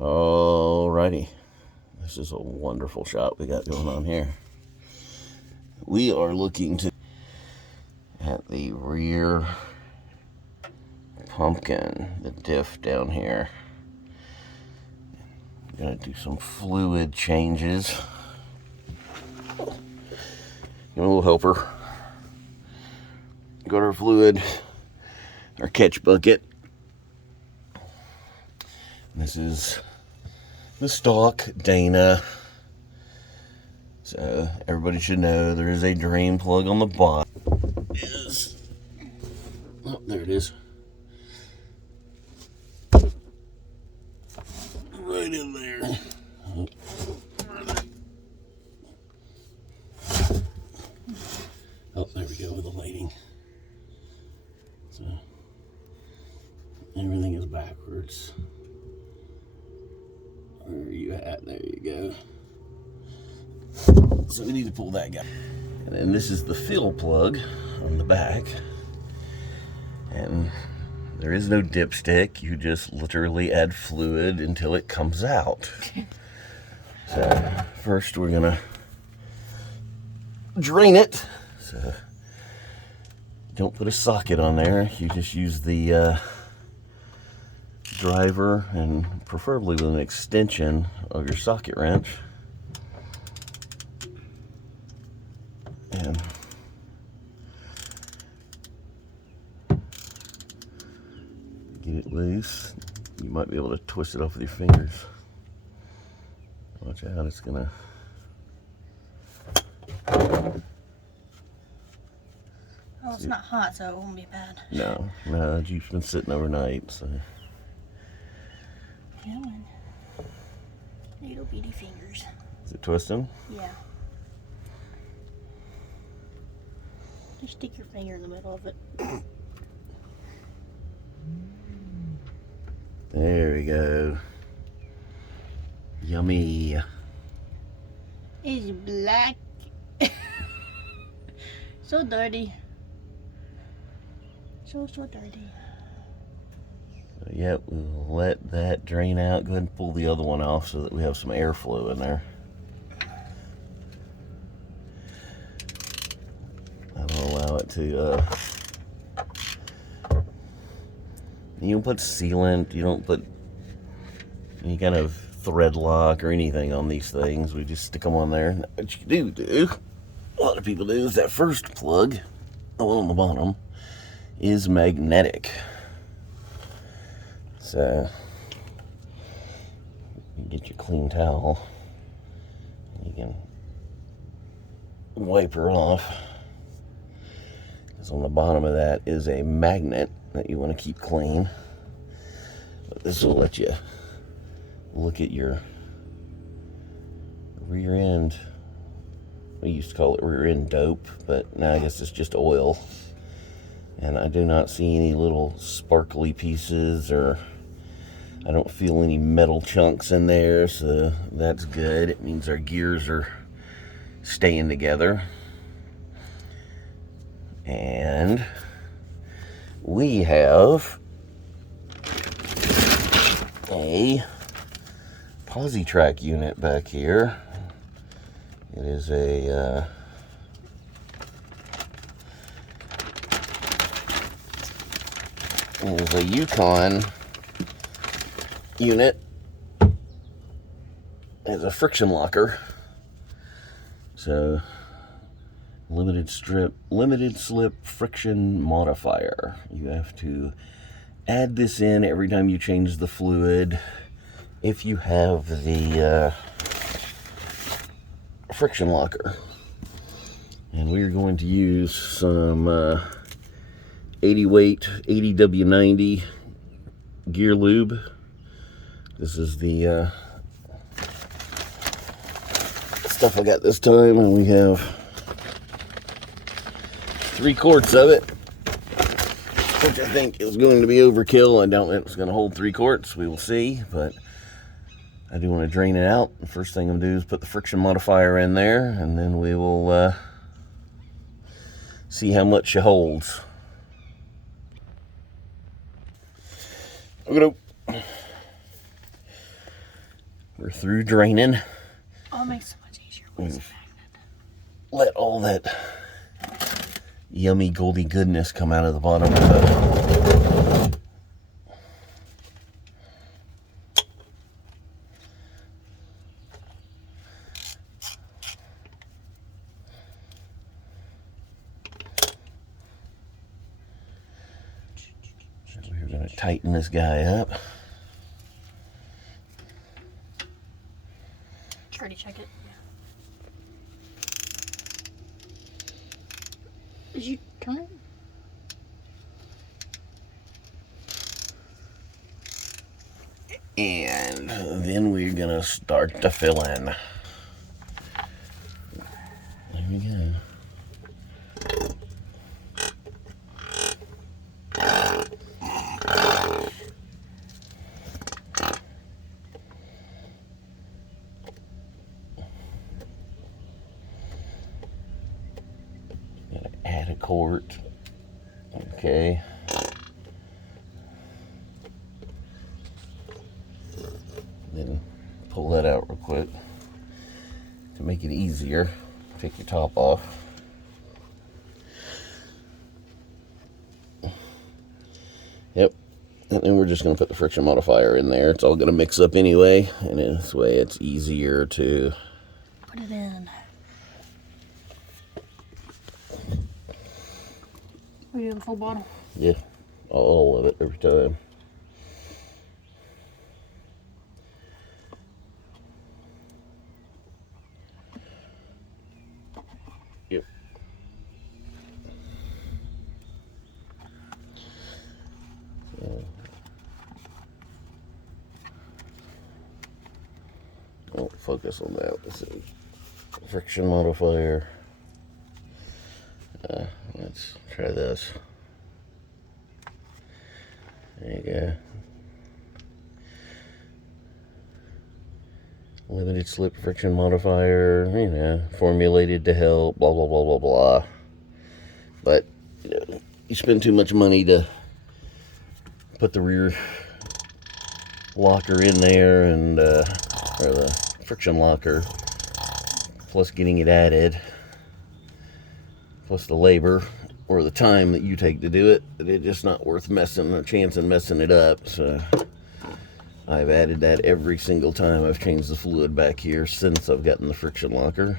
Alrighty, this is a wonderful shot we got going on here. We are looking at the rear pumpkin, the diff down here. I'm gonna do some fluid changes. Give me a little helper. Got our fluid, our catch bucket. This is the stock Dana. So everybody should know there is a drain plug on the bottom. Oh, there it is. Right in there. Oh, there we go with the lighting. So everything is backwards. Where are you at? There you go. So we need to pull that guy. And then this is the fill plug on the back. And there is no dipstick. You just literally add fluid until it comes out. So first we're gonna drain it. So don't put a socket on there. You just use the driver, and preferably with an extension of your socket wrench, and get it loose. You might be able to twist it off with your fingers. Watch out, it's gonna well, it's not hot, so it won't be bad. no, you've been sitting overnight, so come on. Little bitty fingers. is it twisting? Yeah. Just stick your finger in the middle of it. There we go. Yummy. It's black. So dirty. So dirty. So, yeah, we'll let that drain out. Go ahead and pull the other one off so that we have some airflow in there. That'll allow it to, you don't put sealant, you don't put any kind of thread lock or anything on these things. We just stick them on there. Now, what you do, a lot of people do, is that first plug, the one on the bottom, is magnetic. So you get your clean towel, you can wipe her off, because on the bottom of that is a magnet that you want to keep clean. But this will let you look at your rear end. We used to call it rear end dope, but now I guess it's just oil. And I do not see any little sparkly pieces, or I don't feel any metal chunks in there, so that's good. It means our gears are staying together. And we have a Posi-Track unit back here. It is a Yukon unit. It's a friction locker. So limited slip friction modifier. You have to add this in every time you change the fluid if you have the friction locker. And we're going to use some 80 weight 80W90 gear lube. This is the stuff I got this time, and we have 3 quarts of it, which I think is going to be overkill. I doubt it's going to hold 3 quarts. We will see, but I do want to drain it out. The first thing I'm going to do is put the friction modifier in there, and then we will see how much it holds. I'm going to We're through draining. Oh, it makes it so much easier when it's a magnet. Let all that yummy goldy goodness come out of the bottom of it. We're going to tighten this guy up. Did you already check it? Yeah. Did you turn it? And then we're going to start to fill in. There we go. Add a quart. Okay. Then pull that out real quick to make it easier. Take your top off. Yep. And then we're just going to put the friction modifier in there. It's all going to mix up anyway, and this way it's easier to put it in. We do the full bottle? Yeah, all of it every time. Yep. Don't focus on that. Let's see. Friction modifier. Let's try this. There you go. Limited slip friction modifier, you know, formulated to help, blah, blah, blah, blah, blah. But, you know, you spend too much money to put the rear locker in there and, or the friction locker, plus getting it added, plus the labor or the time that you take to do it, it's just not worth messing it up. So I've added that every single time I've changed the fluid back here since I've gotten the friction locker,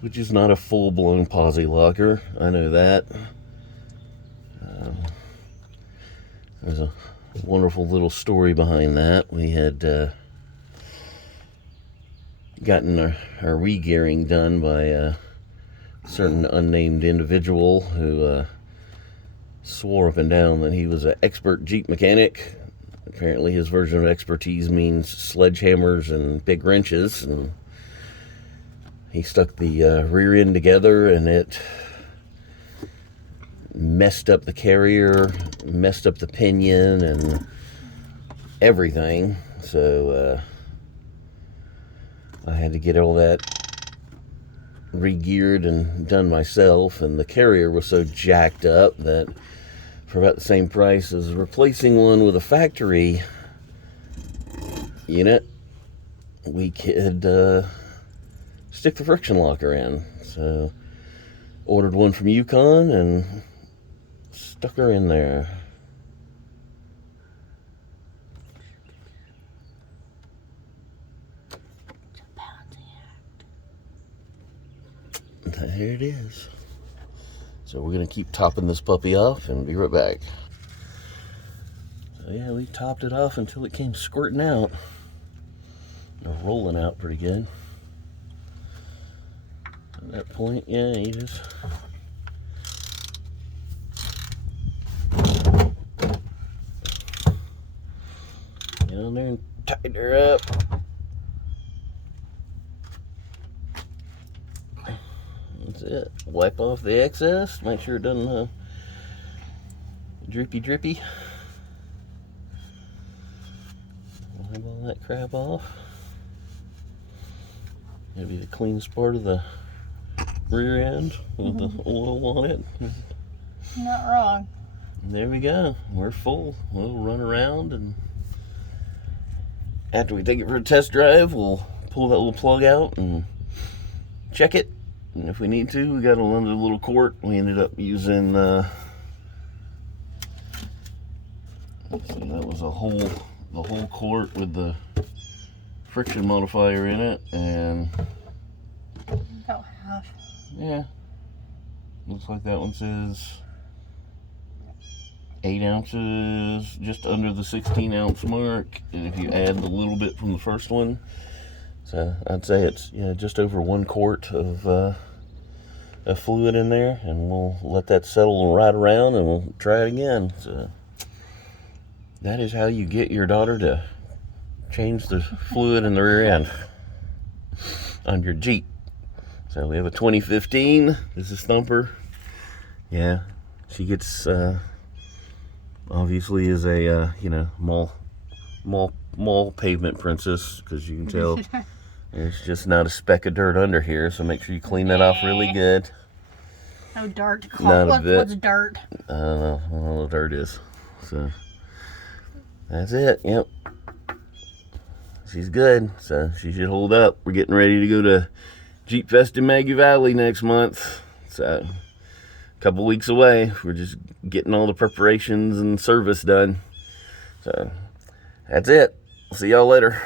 which is not a full-blown posi locker. I know that. There's a wonderful little story behind that. We had gotten our re-gearing done by a certain unnamed individual who swore up and down that he was an expert Jeep mechanic. Apparently his version of expertise means sledgehammers and big wrenches, and he stuck the rear end together and it messed up the carrier, messed up the pinion and everything. So I had to get all that re-geared and done myself, and the carrier was so jacked up that for about the same price as replacing one with a factory unit, we could stick the friction locker in. So ordered one from Yukon and stuck her in there. There it is. So we're going to keep topping this puppy off and be right back. So yeah, we topped it off until it came squirting out. Or rolling out pretty good. At that point, yeah, you just get on there and tighten her up. That's it. Wipe off the excess. Make sure it doesn't drippy. Wipe all that crap off. That'll be the cleanest part of the rear end with the oil on it. Not wrong. And there we go. We're full. We'll run around and after we take it for a test drive, we'll pull that little plug out and check it. And if we need to, we got another little quart. We ended up using, let's see, that was the whole quart with the friction modifier in it, and about half. Yeah, looks like that one says 8 ounces, just under the 16-ounce mark. And if you add the little bit from the first one, so I'd say it's just over 1 quart of fluid in there, and we'll let that settle and ride around, and we'll try it again. So that is how you get your daughter to change the fluid in the rear end on your Jeep. So we have a 2015. This is Thumper. Yeah, she gets obviously is a mall pavement princess, because you can tell there's just not a speck of dirt under here. So make sure you clean that off really good. No dirt. Not a bit. What's dirt? I don't know what dirt is. So that's it. Yep. She's good, so she should hold up. We're getting ready to go to Jeep Fest in Maggie Valley next month. So a couple weeks away. We're just getting all the preparations and service done. So that's it. See y'all later.